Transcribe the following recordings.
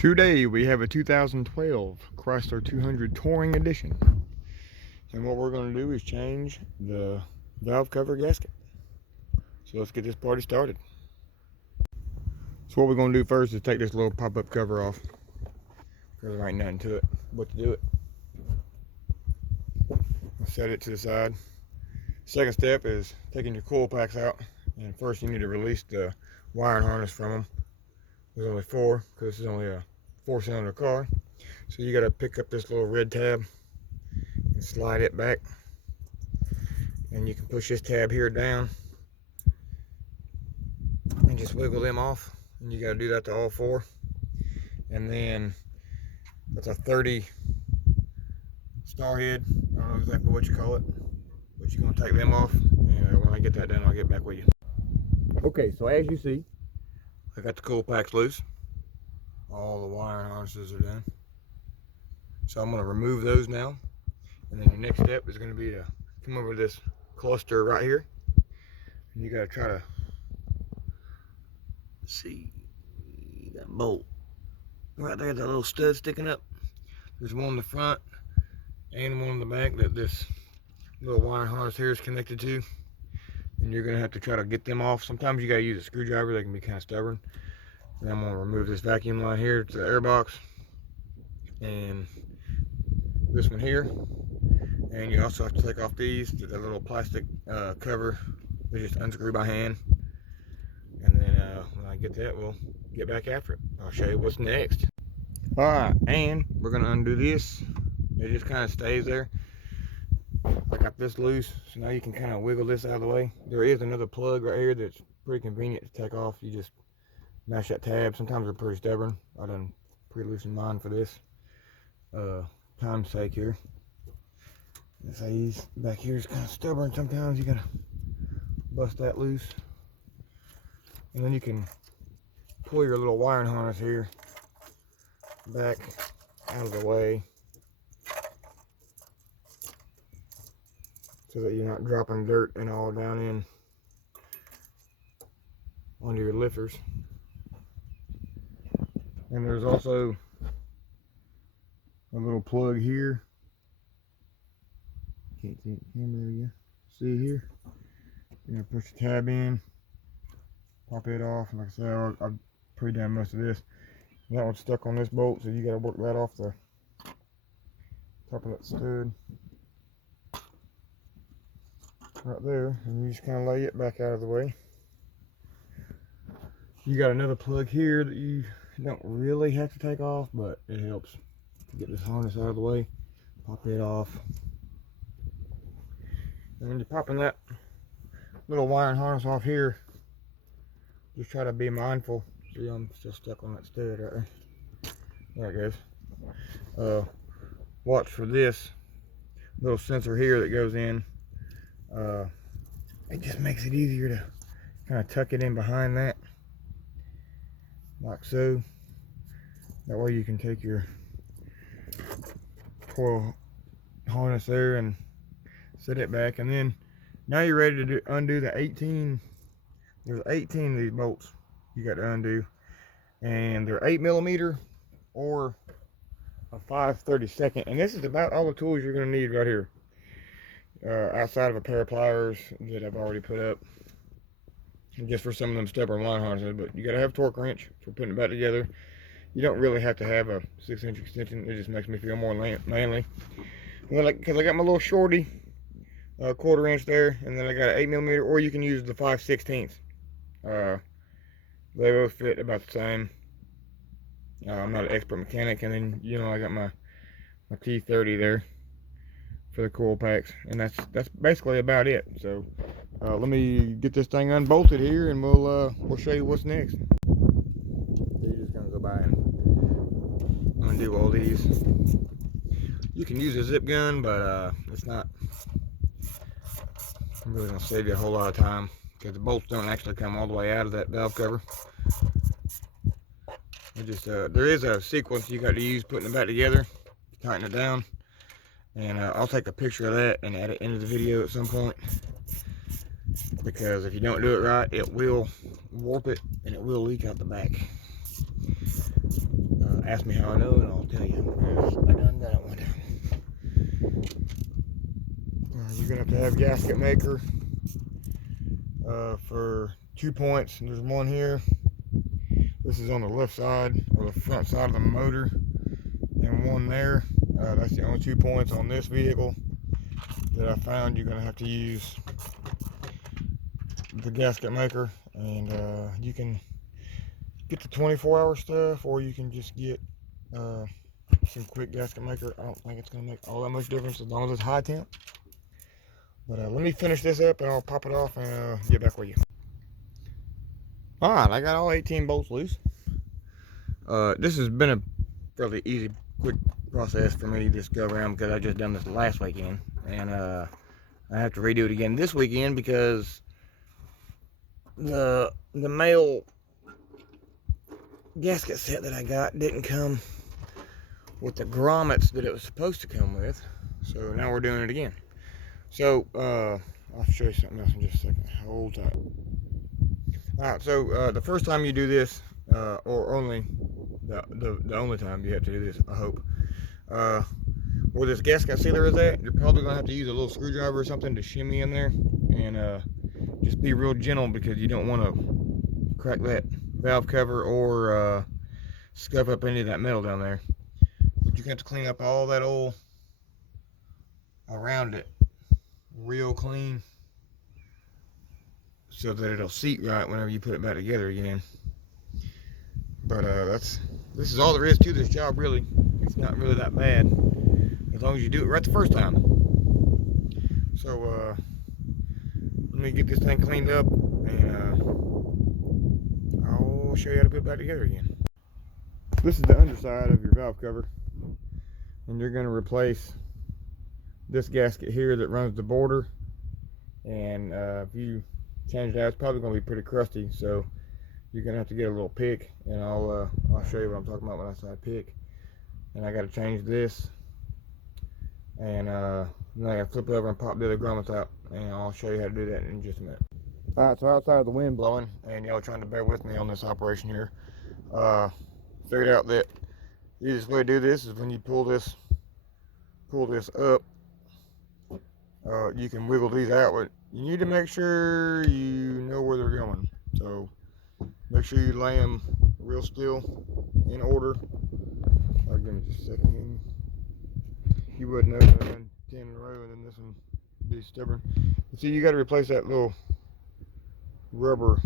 Today we have a 2012 Chrysler 200 Touring Edition, and what we're going to do is change the valve cover gasket. So let's get this party started. So what we're going to do first is take this little pop-up cover off, because there ain't nothing to it but to do it. Set it to the side. Second step is taking your coil packs out, and first you need to release the wiring harness from them. There's only four, because this is only a 4-cylinder car. So you got to pick up this little red tab and slide it back, and you can push this tab here down and just wiggle them off, and you got to do that to all four. And then that's a 30 star head. I don't know exactly what you call it, but you're going to take them off, and when I get that done I'll get back with you. Okay, so as you see, I got the coil packs loose. All the wiring harnesses are done. So I'm going to remove those now. And then the next step is going to be to come over to this cluster right here. And you got to try to see that bolt right there, that little stud sticking up. There's one in the front and one in the back that this little wiring harness here is connected to. And you're going to have to try to get them off. Sometimes you got to use a screwdriver. They can be kind of stubborn. And I'm going to remove this vacuum line here to the air box, and this one here. And you also have to take off these to the little plastic cover. They just unscrew by hand. And then when I get that, we'll get back after it. I'll show you what's next. Alright, and we're going to undo this. It just kind of stays there. I got this loose, so now you can kind of wiggle this out of the way. There is another plug right here that's pretty convenient to take off. You just mash that tab. Sometimes they're pretty stubborn. I done pre-loosened mine for this time's sake here. These back here is kind of stubborn. Sometimes you gotta bust that loose, and then you can pull your little wiring harness here back out of the way, so that you're not dropping dirt and all down in onto your lifters. And there's also a little plug here. Can't see the camera, there you go. See here? You're gonna push the tab in, pop it off. Like I said, I've pre-done most of this. That one's stuck on this bolt, so you gotta work that off the top of that stud right there, and you just kind of lay it back out of the way. You got another plug here that you don't really have to take off, but it helps to get this harness out of the way. Pop it off, and when you're popping that little wiring harness off here, just try to be mindful. See, I'm still stuck on that stud right there. There it goes. Watch for this little sensor here that goes in. It just makes it easier to kind of tuck it in behind that, like so. That way you can take your coil harness there and set it back, and then now you're ready to undo the 18. There's 18 of these bolts you got to undo, and they're 8mm or a 5/32, and this is about all the tools you're going to need right here, outside of a pair of pliers that I've already put up just for some of them stubborn line harnesses. But you got to have a torque wrench for putting it back together. You don't really have to have a 6-inch extension. It just makes me feel more manly. And then, because I got my little shorty 1/4 inch there, and then I got an 8mm, or you can use the 5/16. They both fit about the same. I'm not an expert mechanic. And then, you know, I got my T30 there for the coil packs, and that's basically about it. So let me get this thing unbolted here, and we'll show you what's next. You're just gonna go by and undo all these. You can use a zip gun, but it's not really gonna save you a whole lot of time, because the bolts don't actually come all the way out of that valve cover. It just there is a sequence you got to use putting it back together to tighten it down, and I'll take a picture of that and add it into the video at some point, because if you don't do it right, it will warp it and it will leak out the back. Ask me how I know, and I'll tell you. I done it one time. You're gonna have to have a gasket maker for 2 points. There's one here. This is on the left side, or the front side of the motor, and one there. That's the only 2 points on this vehicle that I found. You're gonna have to use the gasket maker, and you can get the 24-hour stuff, or you can just get some quick gasket maker. I don't think it's gonna make all that much difference as long as it's high temp. But let me finish this up, and I'll pop it off and get back with you. All right, I got all 18 bolts loose. This has been a fairly easy, quick process for me to just go around, because I just done this last weekend, and I have to redo it again this weekend because the male gasket set that I got didn't come with the grommets that it was supposed to come with. So now we're doing it again. So I'll show you something else in just a second. Hold tight. Alright, so the first time you do this, or only the only time you have to do this, I hope, where this gasket sealer is at, you're probably going to have to use a little screwdriver or something to shimmy in there, and just be real gentle, because you don't want to crack that valve cover or scuff up any of that metal down there. But you have to clean up all that oil around it real clean, so that it'll seat right whenever you put it back together again. But this is all there is to this job, really. It's not really that bad as long as you do it right the first time. So let me get this thing cleaned up, and I'll show you how to put it back together again. This is the underside of your valve cover, and you're going to replace this gasket here that runs the border. And if you change that, it's probably going to be pretty crusty, so you're going to have to get a little pick, and I'll show you what I'm talking about when I say pick. And I got to change this, and then I got to flip it over and pop the other grommets out, and I'll show you how to do that in just a minute. Alright, so outside of the wind blowing, and y'all trying to bear with me on this operation here, figured out that the easiest way to do this is when you pull this up, you can wiggle these out, but you need to make sure you know where they're going. So make sure you lay them real still in order. Give me just a second here. You wouldn't know that I run 10 in a row, and then this one be stubborn. But see, you got to replace that little rubber.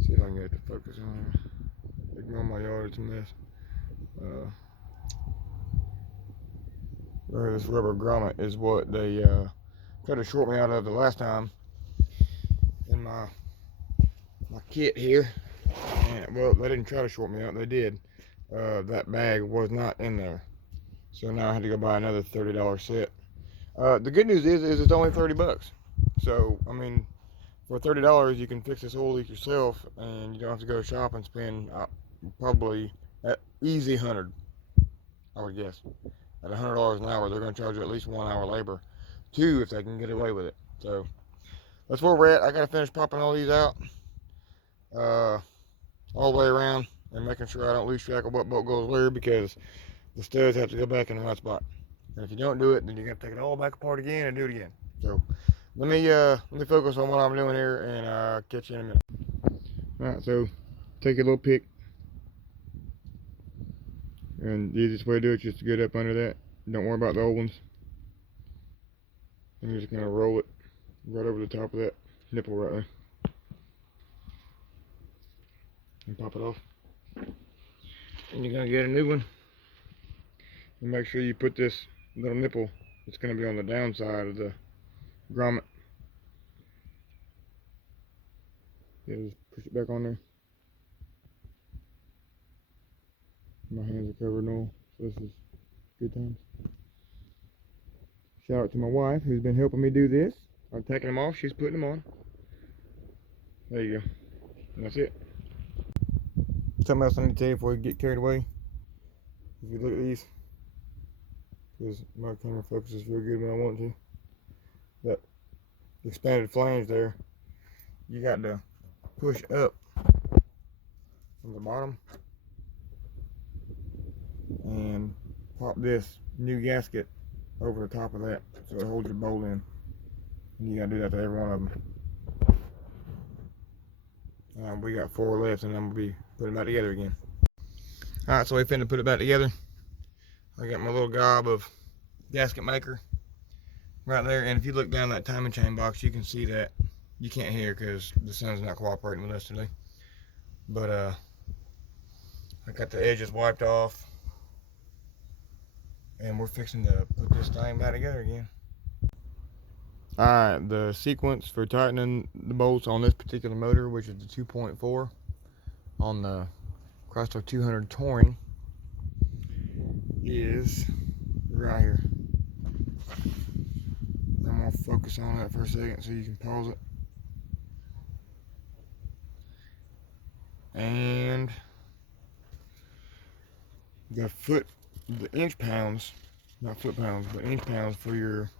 See if I can get it to focus on there. Ignore my yard, it's a mess. This rubber grommet is what they tried to short me out of the last time in my kit here. And, well, they didn't try to short me out, they did. That bag was not in there, so now I had to go buy another $30 set. The good news is it's only 30 bucks. So I mean, for $30 you can fix this oil leak yourself, and you don't have to go shop and spend probably at easy 100, I would guess. At $100 an hour, they're going to charge you at least 1 hour labor, 2 if they can get away with it. So that's where we're at. I got to finish popping all these out all the way around, and making sure I don't lose track of what bolt goes where, because the studs have to go back in the right spot. And if you don't do it, then you're going to take it all back apart again and do it again. So let me focus on what I'm doing here, and catch you in a minute. Alright, so take a little pick, and the easiest way to do it is just to get up under that. Don't worry about the old ones. And you're just going to roll it right over the top of that nipple right there, and pop it off. And you're going to get a new one, and make sure you put this little nipple, it's going to be on the downside of the grommet. Yeah, just push it back on there. My hands are covered in oil, so this is good times. Shout out to my wife, who's been helping me do this. I'm taking them off, she's putting them on. There you go. And that's it. Something else I need to tell you before we get carried away. If you look at these, because my camera focuses real good when I want to. That expanded flange there, you got to push up from the bottom and pop this new gasket over the top of that so it holds your bolt in. And you gotta do that to every one of them. We got 4 left, and I'm gonna be putting them back together again. Alright, so we finna put it back together. I got my little gob of gasket maker right there, and if you look down that timing chain box, you can see that you can't hear because the sun's not cooperating with us today. But I got the edges wiped off, and we're fixing to put this thing back together again. Alright, the sequence for tightening the bolts on this particular motor, which is the 2.4 on the Chrysler 200 Touring, is right here. I'm gonna focus on that for a second so you can pause it. And the inch pounds, not foot pounds, but inch pounds for your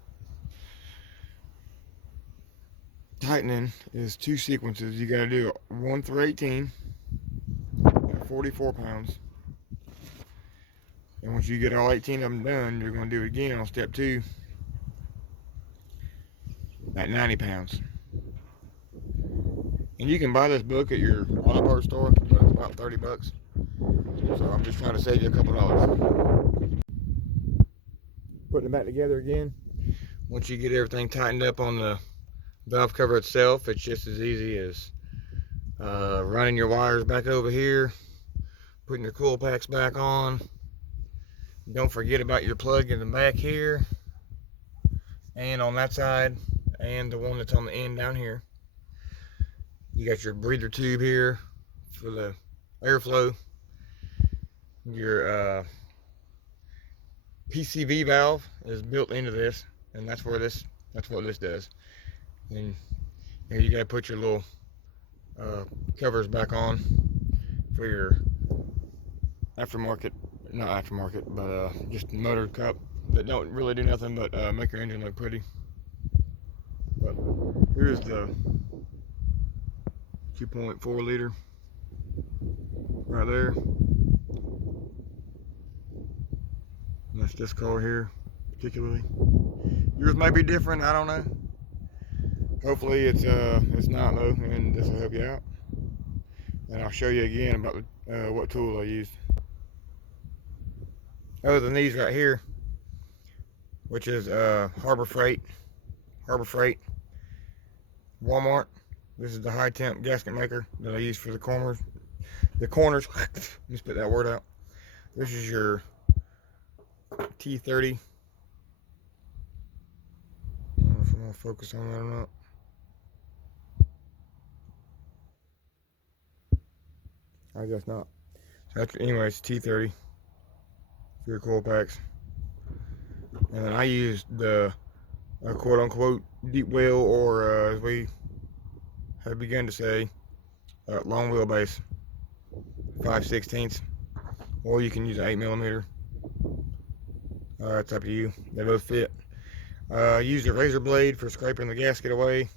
tightening is 2 sequences. You gotta do 1 through 18 at 44 pounds. And once you get all 18 of them done, you're gonna do it again on step 2 at 90 pounds. And you can buy this book at your auto parts store, but it's about 30 bucks. So I'm just trying to save you a couple dollars. Putting it back together again. Once you get everything tightened up on the valve cover itself, it's just as easy as running your wires back over here, putting your coil packs back on. Don't forget about your plug in the back here, and on that side, and the one that's on the end down here. You got your breather tube here for the airflow. Your PCV valve is built into this, and that's what this does. And here you gotta put your little covers back on for your not aftermarket, but just motor cup that don't really do nothing but make your engine look pretty. But here's the 2.4 liter right there. And that's this car here particularly. Yours may be different, I don't know. Hopefully it's not though, and this will help you out. And I'll show you again about what tool I used. Other than these right here, which is Harbor Freight, Walmart. This is the high temp gasket maker that I use for the corners. Let's spit that word out. This is your T30. I don't know if I'm gonna focus on that or not. I guess not. So that's, anyways, T30 for your coil packs. And then I used the quote unquote deep wheel, or as we have begun to say, long wheelbase, 5/16, or you can use an 8mm. It's up to you. They both fit. Used a razor blade for scraping the gasket away,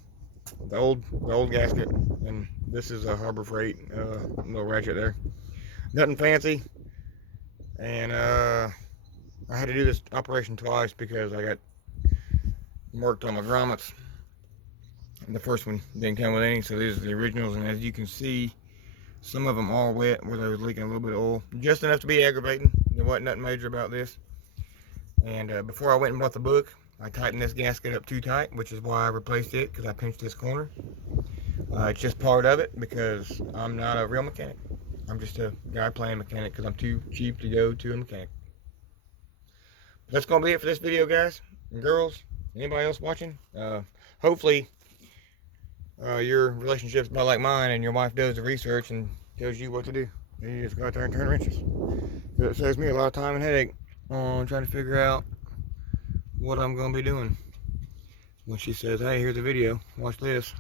the old gasket, and this is a Harbor Freight little ratchet there. Nothing fancy, and I had to do this operation twice because I got marked on my grommets. The first one didn't come with any, so these are the originals, and as you can see, some of them are wet where they was leaking a little bit of oil, just enough to be aggravating. There wasn't nothing major about this. And before I went and bought the book, I tightened this gasket up too tight, which is why I replaced it, because I pinched this corner. It's just part of it because I'm not a real mechanic. I'm just a guy playing mechanic because I'm too cheap to go to a mechanic. But that's going to be it for this video, guys and girls. Anybody else watching? Hopefully your relationship's about like mine, and your wife does the research and tells you what to do. And you just go out there and turn wrenches. It saves me a lot of time and headache on trying to figure out what I'm going to be doing. When she says, hey, here's a video, watch this.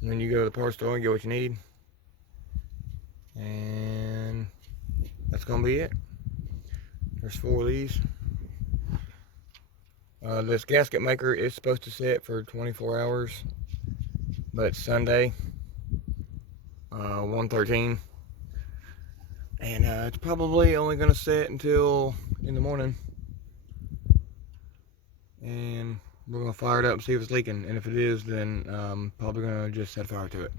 And then you go to the parts store and get what you need. And that's going to be it. There's 4 of these. This gasket maker is supposed to set for 24 hours. But it's Sunday, 1:13. And it's probably only going to set until in the morning. And we're going to fire it up and see if it's leaking. And if it is, then probably going to just set fire to it.